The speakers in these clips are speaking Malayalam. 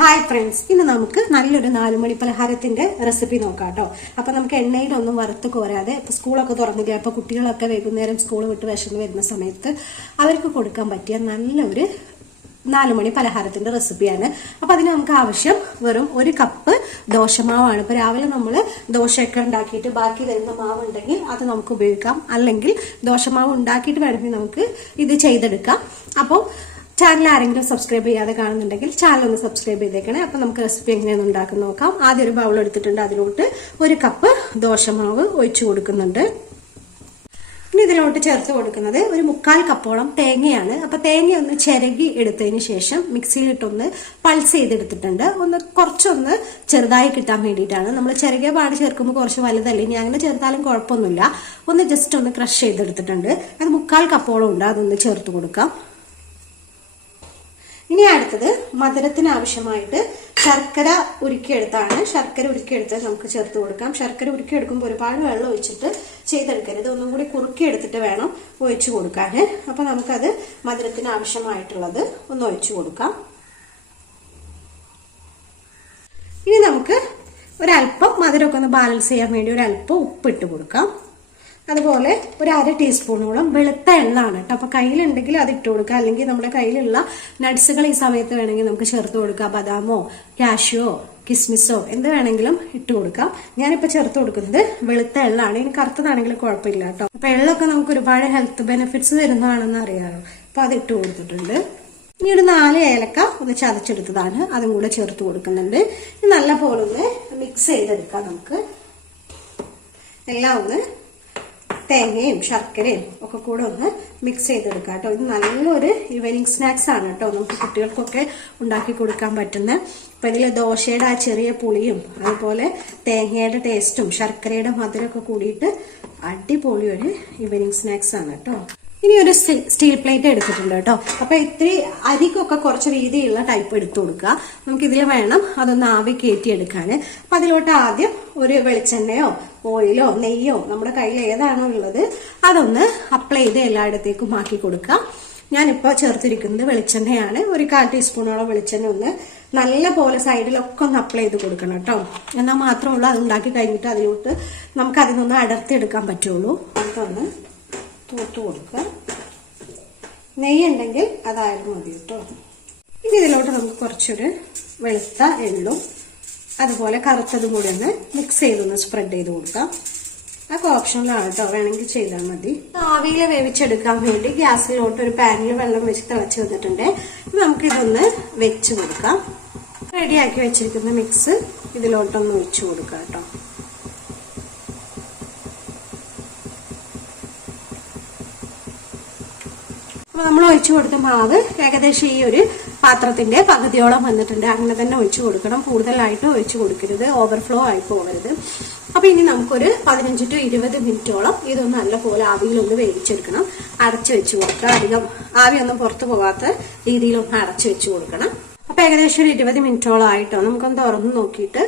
ഹായ് ഫ്രണ്ട്സ്, ഇന്ന് നമുക്ക് നല്ലൊരു 4 മണി പലഹാരത്തിന്റെ റെസിപ്പി നോക്കാം കേട്ടോ. അപ്പൊ നമുക്ക് എണ്ണയിലൊന്നും വറുത്ത് കോരാതെ, ഇപ്പൊ സ്കൂളൊക്കെ തുറന്നില്ല, അപ്പൊ കുട്ടികളൊക്കെ വൈകുന്നേരം സ്കൂൾ വിട്ട് വിശന്ന് വരുന്ന സമയത്ത് അവർക്ക് കൊടുക്കാൻ പറ്റിയ നല്ലൊരു 4 മണി പലഹാരത്തിന്റെ റെസിപ്പിയാണ്. അപ്പൊ അതിന് നമുക്ക് ആവശ്യം വെറും 1 കപ്പ് ദോശമാവാണ്. ഇപ്പൊ രാവിലെ നമ്മൾ ദോശയൊക്കെ ഉണ്ടാക്കിയിട്ട് ബാക്കി വരുന്ന മാവ് ഉണ്ടെങ്കിൽ അത് നമുക്ക് ഉപയോഗിക്കാം, അല്ലെങ്കിൽ ദോശമാവ് ഉണ്ടാക്കിയിട്ട് വേണമെങ്കിൽ നമുക്ക് ഇത് ചെയ്തെടുക്കാം. അപ്പോൾ ചാനൽ ആരെങ്കിലും സബ്സ്ക്രൈബ് ചെയ്യാതെ കാണുന്നുണ്ടെങ്കിൽ ചാനൽ ഒന്ന് സബ്സ്ക്രൈബ് ചെയ്തേക്കണേ. അപ്പൊ നമുക്ക് റെസിപ്പി എങ്ങനെയാണ് ഉണ്ടാക്കുന്ന നോക്കാം. ആദ്യം ഒരു ബൗൾ എടുത്തിട്ടുണ്ട്, അതിലോട്ട് 1 കപ്പ് ദോശമാവ് ഒഴിച്ചു കൊടുക്കുന്നുണ്ട്. ഇനി ഇതിലോട്ട് ചേർത്ത് കൊടുക്കുന്നത് 1/4 കപ്പോളം തേങ്ങയാണ്. അപ്പൊ തേങ്ങ ഒന്ന് ചിരകി എടുത്തതിന് ശേഷം മിക്സിയിലിട്ടൊന്ന് പൾസ് ചെയ്തെടുത്തിട്ടുണ്ട്. കുറച്ചൊന്ന് ചെറുതായി കിട്ടാൻ വേണ്ടിയിട്ടാണ്. നമ്മൾ ചിരകിയ പാട് ചേർക്കുമ്പോൾ കുറച്ച് വലുതല്ലേ, ഇനി അങ്ങനെ ചേർത്താലും കുഴപ്പമൊന്നുമില്ല. ഒന്ന് ജസ്റ്റ് ഒന്ന് ക്രഷ് ചെയ്തെടുത്തിട്ടുണ്ട്. അത് 1/4 കപ്പോളം ഉണ്ട്, അതൊന്ന് ചേർത്ത് കൊടുക്കാം. ഇനി അടുത്തത് മധുരത്തിന് ആവശ്യമായിട്ട് ശർക്കര ഉരുക്കിയെടുത്താണ്. ശർക്കര ഉരുക്കിയെടുത്ത് നമുക്ക് ചേർത്ത് കൊടുക്കാം. ശർക്കര ഉരുക്കിയെടുക്കുമ്പോൾ ഒരുപാട് വെള്ളം ഒഴിച്ചിട്ട് ചെയ്തെടുക്കരുത്, ഒന്നും കൂടി കുറുക്കിയെടുത്തിട്ട് വേണം ഒഴിച്ചു കൊടുക്കാൻ. അപ്പൊ നമുക്കത് മധുരത്തിന് ആവശ്യമായിട്ടുള്ളത് ഒന്ന് ഒഴിച്ചു കൊടുക്കാം. ഇനി നമുക്ക് ഒരല്പം മധുരമൊക്കെ ഒന്ന് ബാലൻസ് ചെയ്യാൻ വേണ്ടി ഒരല്പം ഉപ്പ് ഇട്ട് കൊടുക്കാം. അതുപോലെ 1/2 ടീസ്പൂണോളം വെളുത്ത എള്ളാണ് കേട്ടോ. അപ്പൊ കയ്യിലുണ്ടെങ്കിൽ അത് ഇട്ട് കൊടുക്കുക, അല്ലെങ്കിൽ നമ്മുടെ കയ്യിലുള്ള നട്ട്സുകൾ ഈ സമയത്ത് വേണമെങ്കിൽ നമുക്ക് ചേർത്ത് കൊടുക്കാം. ബദാമോ കാഷ്യോ കിസ്മിസോ എന്ത് വേണമെങ്കിലും ഇട്ട് കൊടുക്കാം. ഞാനിപ്പോ ചേർത്ത് കൊടുക്കുന്നത് വെളുത്ത എള്ളാണ്. ഇനി കറുത്തതാണെങ്കിലും കുഴപ്പമില്ല കേട്ടോ. അപ്പൊ എള്ളൊക്കെ നമുക്ക് ഒരുപാട് ഹെൽത്ത് ബെനിഫിറ്റ്സ് വരുന്നതാണെന്ന് അറിയാമല്ലോ. അപ്പൊ അത് ഇട്ട് കൊടുത്തിട്ടുണ്ട്. ഇനി ഒരു 4 ഏലക്ക ഒന്ന് ചതച്ചെടുത്തതാണ്, അതും കൂടെ ചേർത്ത് കൊടുക്കുന്നുണ്ട്. ഇനി നല്ല പോലെ ഒന്ന് മിക്സ് ചെയ്തെടുക്കാം. നമുക്ക് എല്ലാം ഒന്ന് തേങ്ങയും ശർക്കരയും ഒക്കെ കൂടെ ഒന്ന് മിക്സ് ചെയ്തെടുക്കാം കേട്ടോ. ഇത് നല്ലൊരു ഈവനിങ് സ്നാക്സ് ആണ് കേട്ടോ, നമുക്ക് കുട്ടികൾക്കൊക്കെ ഉണ്ടാക്കി കൊടുക്കാൻ പറ്റുന്ന. അപ്പൊ ഇതിൽ ദോശയുടെ ആ ചെറിയ പുളിയും അതുപോലെ തേങ്ങയുടെ ടേസ്റ്റും ശർക്കരയുടെ മധുരമൊക്കെ കൂടിയിട്ട് അടിപൊളി ഒരു ഈവനിങ് സ്നാക്സ് ആണ് കേട്ടോ. ഇനി ഒരു സ്റ്റീൽ പ്ലേറ്റ് എടുത്തിട്ടുണ്ട് കേട്ടോ. അപ്പൊ ഇത്തിരി അരിക്കൊക്കെ കുറച്ച് വീതിയുള്ള ടൈപ്പ് എടുത്തു കൊടുക്കുക. നമുക്ക് ഇതിൽ വേണം അതൊന്ന് ആവി കയറ്റിയെടുക്കാൻ. അപ്പൊ അതിലോട്ട് ആദ്യം ഒരു വെളിച്ചെണ്ണയോ ഓയിലോ നെയ്യോ നമ്മുടെ കയ്യിൽ ഏതാണോ ഉള്ളത് അതൊന്ന് അപ്ലൈ ചെയ്ത് എല്ലായിടത്തേക്കും ആക്കി കൊടുക്കുക. ഞാനിപ്പോൾ ചേർത്തിരിക്കുന്നത് വെളിച്ചെണ്ണയാണ്. 1/4 ടീസ്പൂണോളം വെളിച്ചെണ്ണ ഒന്ന് നല്ല പോലെ സൈഡിലൊക്കെ ഒന്ന് അപ്ലൈ ചെയ്ത് കൊടുക്കണം കേട്ടോ. എന്നാൽ മാത്രമുള്ളൂ അത് ഉണ്ടാക്കി കഴിഞ്ഞിട്ട് അതിലോട്ട് നമുക്ക് അതിനൊന്ന് അടർത്തിയെടുക്കാൻ പറ്റുള്ളൂ. അതൊന്ന് തൂത്ത് കൊടുക്കുക. നെയ്യ് ഉണ്ടെങ്കിൽ അതായത് മതി കേട്ടോ. ഇനി ഇതിലോട്ട് നമുക്ക് കുറച്ചൊരു വെളുത്ത എള്ളും അതുപോലെ കറുത്തതും കൂടി ഒന്ന് മിക്സ് ചെയ്തൊന്ന് സ്പ്രെഡ് ചെയ്ത് കൊടുക്കാം. അതൊക്കെ ഓപ്ഷനിലാണ് കേട്ടോ, വേണമെങ്കിൽ ചെയ്താൽ മതി. ആവിയിൽ വേവിച്ചെടുക്കാൻ വേണ്ടി ഗ്യാസിലോട്ട് ഒരു പാനിൽ വെള്ളം വെച്ച് തിളച്ച് വന്നിട്ടുണ്ട്. നമുക്കിതൊന്ന് വെച്ച് കൊടുക്കാം. റെഡിയാക്കി വെച്ചിരിക്കുന്ന മിക്സ് ഇതിലോട്ടൊന്ന് ഒഴിച്ചു കൊടുക്കാം കേട്ടോ. നമ്മൾ ഒഴിച്ചു കൊടുത്ത മാവ് ഏകദേശം ഈ ഒരു പാത്രത്തിന്റെ പകുതിയോളം വന്നിട്ടുണ്ട്. അങ്ങനെ തന്നെ ഒഴിച്ചു കൊടുക്കണം, കൂടുതലായിട്ട് ഒഴിച്ചു കൊടുക്കരുത്, ഓവർഫ്ലോ ആയി പോകരുത്. അപ്പൊ ഇനി നമുക്കൊരു 15 to 20 മിനിറ്റോളം ഇതൊന്ന് നല്ല പോലെ ആവിയിലൊന്ന് വേവിച്ചെടുക്കണം. അടച്ചു വെച്ച് കൊടുക്കുക. അധികം ആവിയൊന്നും പുറത്തു പോകാത്ത രീതിയിലൊന്ന് അടച്ചു വെച്ച് കൊടുക്കണം. അപ്പൊ ഏകദേശം ഒരു 20 മിനിറ്റോളം ആയിട്ടോ. നമുക്കൊന്ന് തുറന്ന് നോക്കിയിട്ട്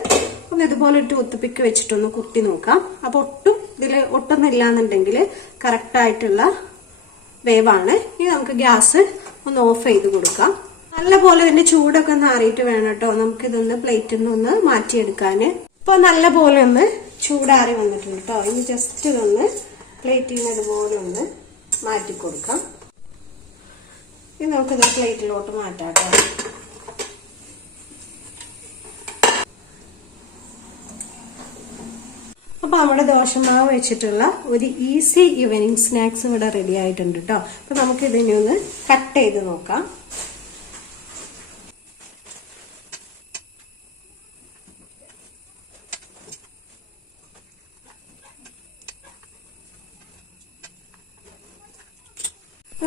ഒന്ന് ഇതുപോലെ ഒരു ടൂത്ത്പിക്ക് വെച്ചിട്ടൊന്ന് കുത്തി നോക്കാം. അപ്പൊ ഒട്ടൊന്നും ഇല്ലാന്നുണ്ടെങ്കിൽ കറക്റ്റ് ആയിട്ടുള്ള വേവാണ്. ഇനി നമുക്ക് ഗ്യാസ് ഒന്ന് ഓഫ് ചെയ്ത് കൊടുക്കാം. നല്ല പോലെ ഇതിന്റെ ചൂടൊക്കെ ഒന്ന് ആറിയിട്ട് വേണം കേട്ടോ നമുക്ക് ഇതൊന്ന് പ്ലേറ്റിൽ നിന്ന് ഒന്ന് മാറ്റിയെടുക്കാന്. ഇപ്പൊ നല്ല പോലെ ഒന്ന് ചൂടാറി വന്നിട്ടുണ്ട് കേട്ടോ. ഇനി ജസ്റ്റ് ഇതൊന്ന് പ്ലേറ്റിൽ നിന്ന് ഇതുപോലെ ഒന്ന് മാറ്റി കൊടുക്കാം. ഇനി നമുക്കിത് പ്ലേറ്റിലോട്ട് മാറ്റാം കേട്ടോ. അപ്പൊ നമ്മുടെ ദോശമാവ് വെച്ചിട്ടുള്ള ഒരു ഈസി ഈവനിങ് സ്നാക്സ് ഇവിടെ റെഡി ആയിട്ടുണ്ട് കേട്ടോ. അപ്പൊ നമുക്ക് ഇതിനെ ഒന്ന് കട്ട് ചെയ്ത് നോക്കാം.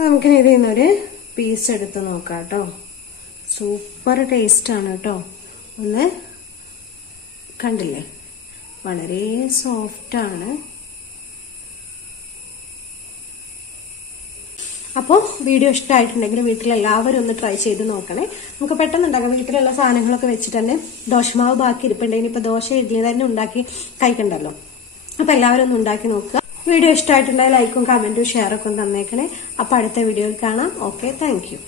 നമുക്കിനി ഇതിൽ നിന്നൊരു പീസ് എടുത്ത് നോക്കാം കേട്ടോ. സൂപ്പർ ടേസ്റ്റ് ആണ് കേട്ടോ. ഒന്ന് കണ്ടില്ലേ, വളരെ സോഫ്റ്റ് ആണ്. അപ്പോൾ വീഡിയോ ഇഷ്ടമായിട്ടുണ്ടെങ്കിൽ വീട്ടിലെല്ലാവരും ഒന്ന് ട്രൈ ചെയ്ത് നോക്കണേ. നമുക്ക് പെട്ടെന്ന് ഉണ്ടാക്കാം. വീട്ടിലുള്ള സാധനങ്ങളൊക്കെ വെച്ചിട്ട് തന്നെ ദോശമാവ് ബാക്കി ഇരിപ്പുണ്ടെങ്കിൽ ഇപ്പൊ ദോശ ഇഡ്ഡലി തന്നെ ഉണ്ടാക്കി കഴിക്കണ്ടല്ലോ. അപ്പൊ എല്ലാവരും ഒന്ന് ഉണ്ടാക്കി നോക്കുക. വീഡിയോ ഇഷ്ടമായിട്ടുണ്ടെങ്കിൽ ലൈക്കും കമന്റും ഷെയറൊക്കെ തന്നേക്കണേ. അപ്പൊ അടുത്ത വീഡിയോയിൽ കാണാം. Okay, thank you.